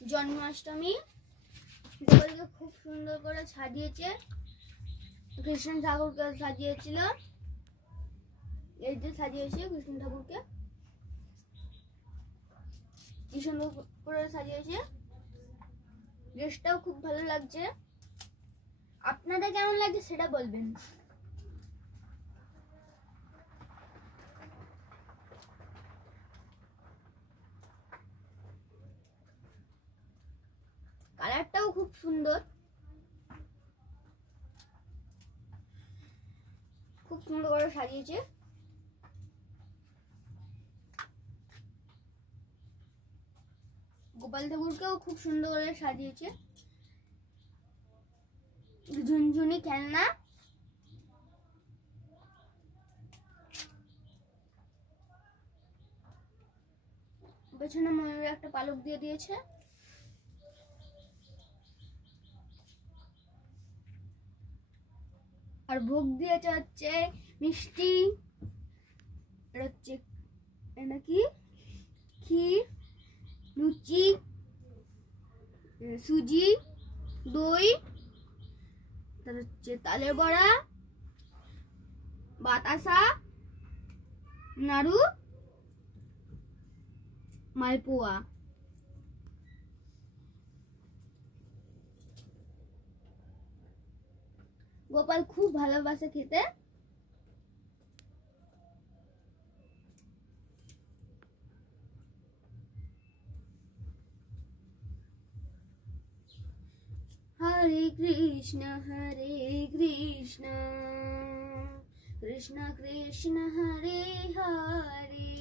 জন্মাষ্টমী গোপালকে খুব সুন্দর করে সাজিয়েছে, কৃষ্ণ ঠাকুরকে সাজিয়েছিল, এই যে সাজিয়েছে কৃষ্ণ ঠাকুরকে কি সুন্দর করে সাজিয়েছে। ড্রেসটাও খুব ভালো লাগছে। আপনাদের কেমন লাগছে সেটা বলবেন। কালারটাও খুব সুন্দর, খুব সুন্দর করে সাজিয়েছে। গোপাল ঠাকুরকেও খুব সুন্দর করে সাজিয়েছে। ঝুনঝুনি খেলনা, পেছনে ময়ূরের একটা পালক দিয়ে দিয়েছে। আর ভোগ দিয়েছে হচ্ছে মিষ্টি, এটা হচ্ছে নাকি ক্ষীর, লুচি, সুজি, দই, তার হচ্ছে তালের বড়া, বাতাসা, নাড়ু, মালপোয়া। গোপাল খুব ভালোবাসে খেতে। হরে কৃষ্ণ কৃষ্ণ কৃষ্ণ হরে হরে,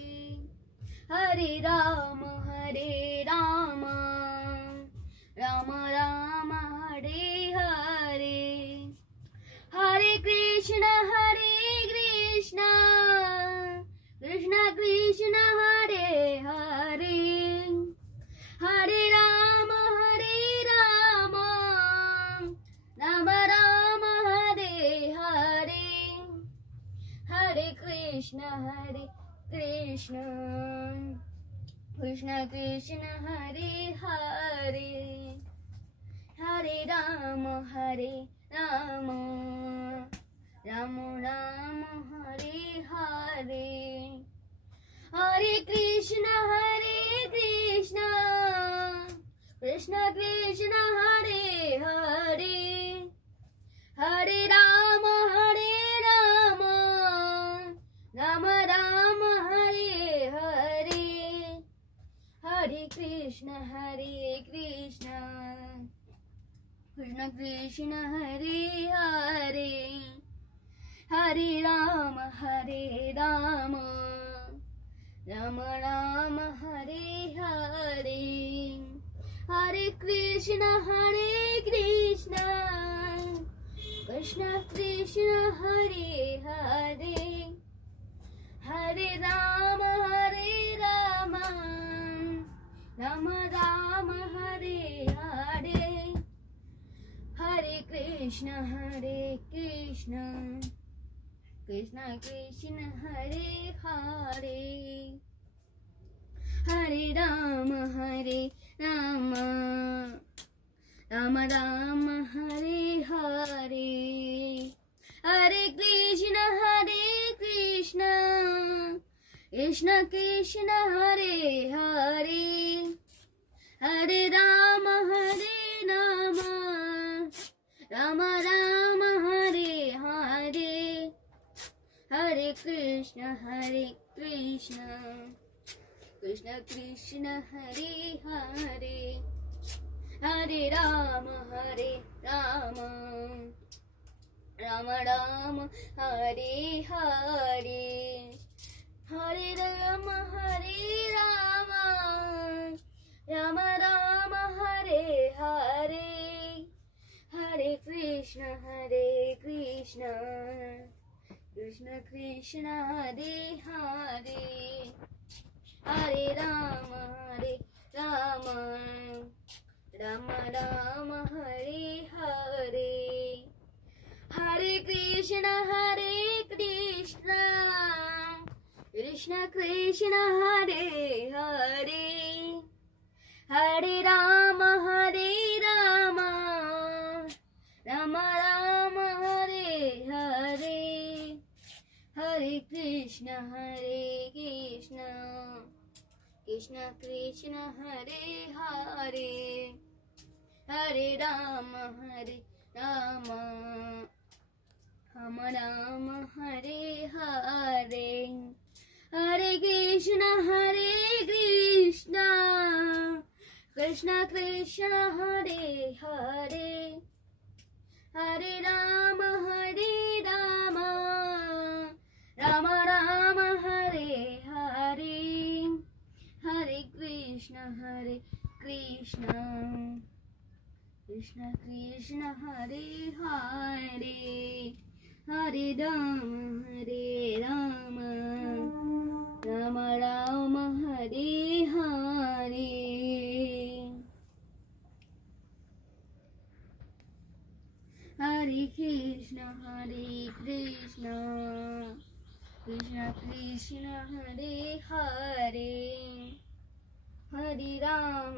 হরে রাম রাম রাম হরে হরে, হরে কৃষ্ণ কৃষ্ণ কৃষ্ণ হরে হরে, হরে রাম রাম রাম হরে হরে, হরে কৃষ্ণ কৃষ্ণ কৃষ্ণ হরে হরে, হরে রাম রাম রাম হরে হরে, হরে কৃষ্ণ কৃষ্ণ কৃষ্ণ হরে হরে, হরে রাম রাম হরে হরে, হরে কৃষ্ণ কৃষ্ণ কৃষ্ণ হরে হরে, হরে রাম রাম হরে হরে, হরে কৃষ্ণ কৃষ্ণ কৃষ্ণ হরে হরে, হরে রাম রাম হরে হরে, হরে কৃষ্ণ কৃষ্ণ কৃষ্ণ হরে হরে, হরে রাম রাম হরে হরে, হরে কৃষ্ণ কৃষ্ণ কৃষ্ণ হরে হরে, হরে রাম রাম হরে হরে, হরে কৃষ্ণ কৃষ্ণ কৃষ্ণ হরে হরে, হরে রাম রাম হরে হরে, হরে রাম রাম হরে হরে, হরে কৃষ্ণ কৃষ্ণ কৃষ্ণ হরে হরে, হরে রাম রাম হরে হরে, হরে কৃষ্ণ কৃষ্ণ কৃষ্ণ হরে হরে, হরে রাম कृष्ण कृष्ण कृष्ण हरे हरे हरे राम राम हरे हरे हरे कृष्ण कृष्ण कृष्ण हरे हरे हरे राम राम राम हरे हरे हरे कृष्ण कृष्ण कृष्ण हरे हरे हरे राम राम राम हरे हरे हरे कृष्ण कृष्ण कृष्ण हरे हरे हरे राम